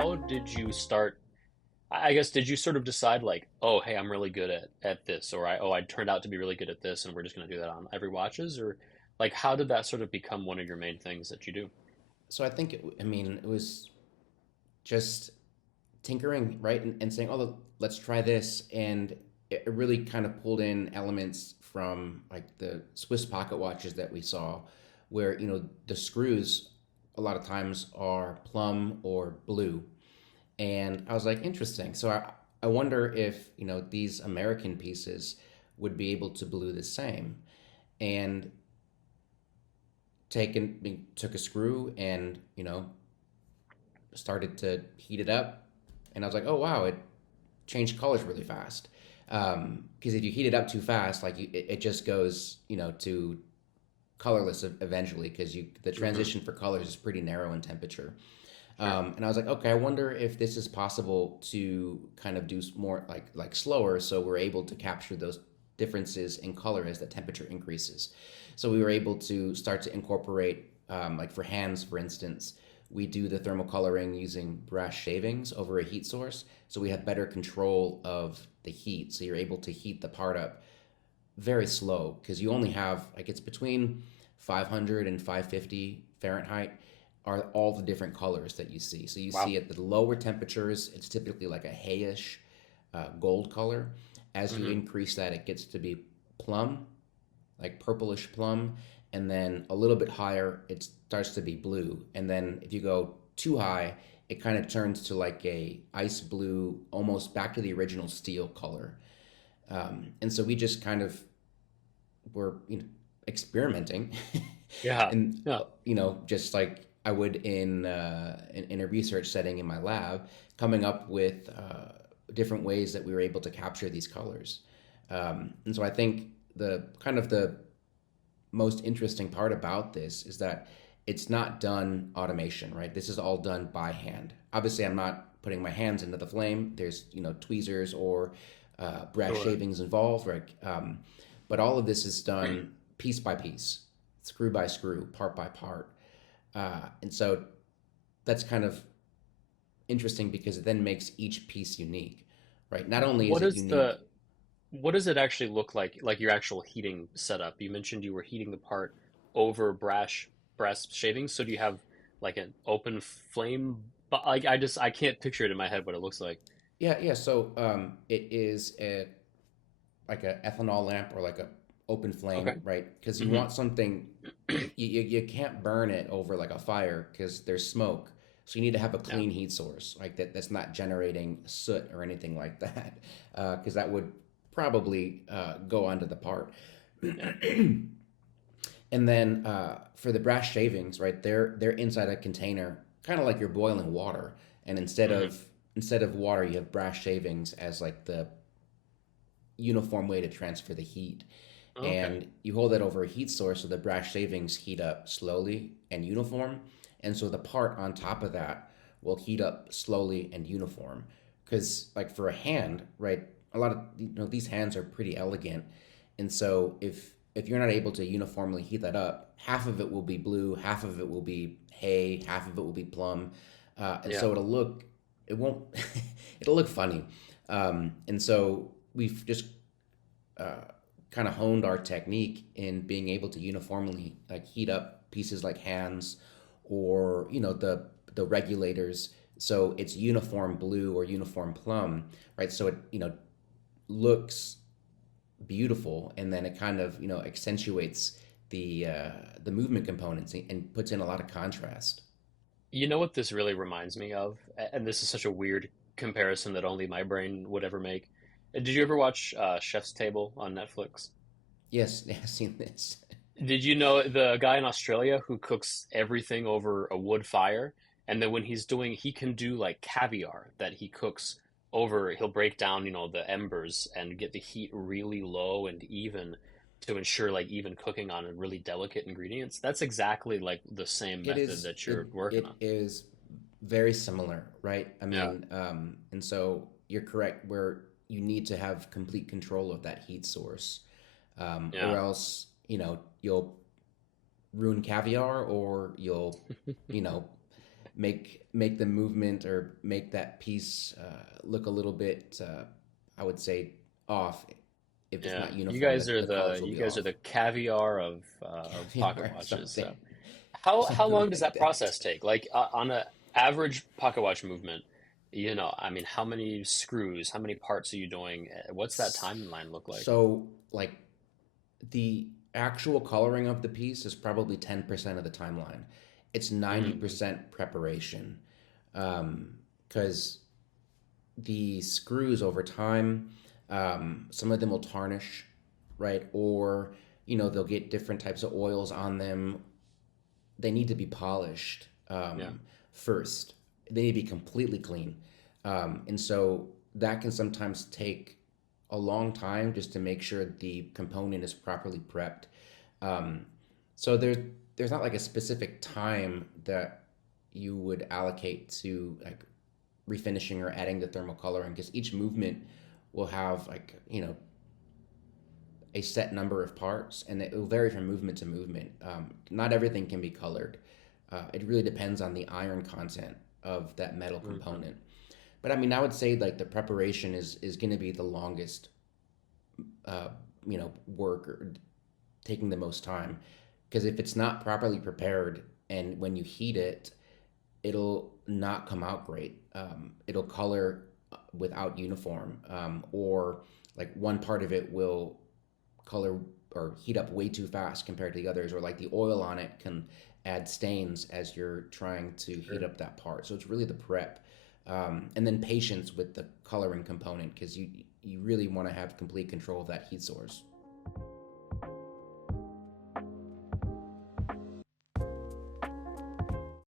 how did you start? I guess did you sort of decide like, oh, hey, I'm really good at this, or I turned out to be really good at this, and we're just going to do that on every watches, or like how did that sort of become one of your main things that you do? So I think it was just tinkering, right, and saying, "Oh, let's try this," and it really kind of pulled in elements from like the Swiss pocket watches that we saw, where the screws a lot of times are plum or blue, and I was like, interesting. So I wonder if these American pieces would be able to blue the same, and took a screw and started to heat it up, and I was like, oh wow, it changed colors really fast. Because if you heat it up too fast, like it just goes, to colorless eventually. Because the Hmm. transition for colors is pretty narrow in temperature. And I was like, okay, I wonder if this is possible to kind of do more like slower, so we're able to capture those differences in color as the temperature increases. So we were able to start to incorporate, like for hands, for instance, we do the thermal coloring using brass shavings over a heat source, so we have better control of the heat. So you're able to heat the part up very slow because you only have like it's between 500 and 550 Fahrenheit are all the different colors that you see. So you Wow. see at the lower temperatures, it's typically like a hayish gold color. As you Hmm. increase that, it gets to be plum, like purplish plum, and then a little bit higher, it starts to be blue. And then if you go too high, it kind of turns to like a ice blue, almost back to the original steel color. And so we just kind of were experimenting Yeah. and Yeah. just like I would in a research setting in my lab, coming up with different ways that we were able to capture these colors. And so I think the most interesting part about this is that it's not done automation, right? This is all done by hand. Obviously, I'm not putting my hands into the flame. There's tweezers or brass Sure. shavings involved, right? But all of this is done piece by piece, screw by screw, part by part, and so that's kind of interesting because it then makes each piece unique, right? Not only is What it is unique. the what does it actually look like your actual heating setup? You mentioned you were heating the part over brass shavings, so do you have like an open flame? But like I can't picture it in my head what it looks like. Yeah, yeah. So it is like a ethanol lamp or like a open Okay. flame, right? Because you Hmm. want something, you can't burn it over like a fire because there's smoke. So you need to have a Yeah. clean heat source, like that's not generating soot or anything like that, because that would probably go onto the part. Yeah. And then for the brass shavings, right, they're inside a container, kind of like you're boiling water, and Hmm. instead of water, you have brass shavings as like the uniform way to transfer the heat. Okay. And you hold that over a heat source so the brass shavings heat up slowly and uniform. And so the part on top of that will heat up slowly and uniform. Because, like for a hand, right, a lot of these hands are pretty elegant. And so if you're not able to uniformly heat that up, half of it will be blue, half of it will be hay, half of it will be plum. And Yeah. so it won't, it'll look funny. And so we've just uh, kind of honed our technique in being able to uniformly like heat up pieces like hands or the regulators, so it's uniform blue or uniform plum, right? So it looks beautiful, and then it kind of accentuates the movement components and puts in a lot of contrast. You know what this really reminds me of? And this is such a weird comparison that only my brain would ever make. Did you ever watch Chef's Table on Netflix? Yes, I've seen this. Did you know the guy in Australia who cooks everything over a wood fire? And then when he can do like caviar that he cooks over, he'll break down, the embers and get the heat really low and even to ensure like even cooking on really delicate ingredients. That's exactly like the same It method is that it you're working it on. is very similar, right? I Yeah. mean, and so you're correct where you need to have complete control of that heat source, or Yeah. else you'll ruin caviar, or you'll you know make the movement or make that piece look a little bit, I would say, off. If it's Yeah, not uniform, are the colors will you be guys are off. the caviar of pocket Caviar, watches. something, So how something long does like that that. process take? Like on a average pocket watch movement, I mean, how many screws, how many parts are you doing? What's that timeline look like? So, like, the actual coloring of the piece is probably 10% of the timeline. It's Mm, 90% preparation. Because the screws over time, some of them will tarnish, right? Or, they'll get different types of oils on them. They need to be polished yeah, first. They need to be completely clean. And so that can sometimes take a long time just to make sure the component is properly prepped. Um, so there's not like a specific time that you would allocate to like refinishing or adding the thermal coloring because each movement will have like a set number of parts and it will vary from movement to movement. Not everything can be colored. It really depends on the iron content of that metal hmm component. But I mean, I would say like the preparation is going to be the longest, uh, work or taking the most time. Because if it's not properly prepared and when you heat it, it'll not come out great. It'll color without uniform, or like one part of it will color or heat up way too fast compared to the others, or like the oil on it can add stains as you're trying to heat sure. up that part. So it's really the prep, and then patience with the coloring component because you really want to have complete control of that heat source.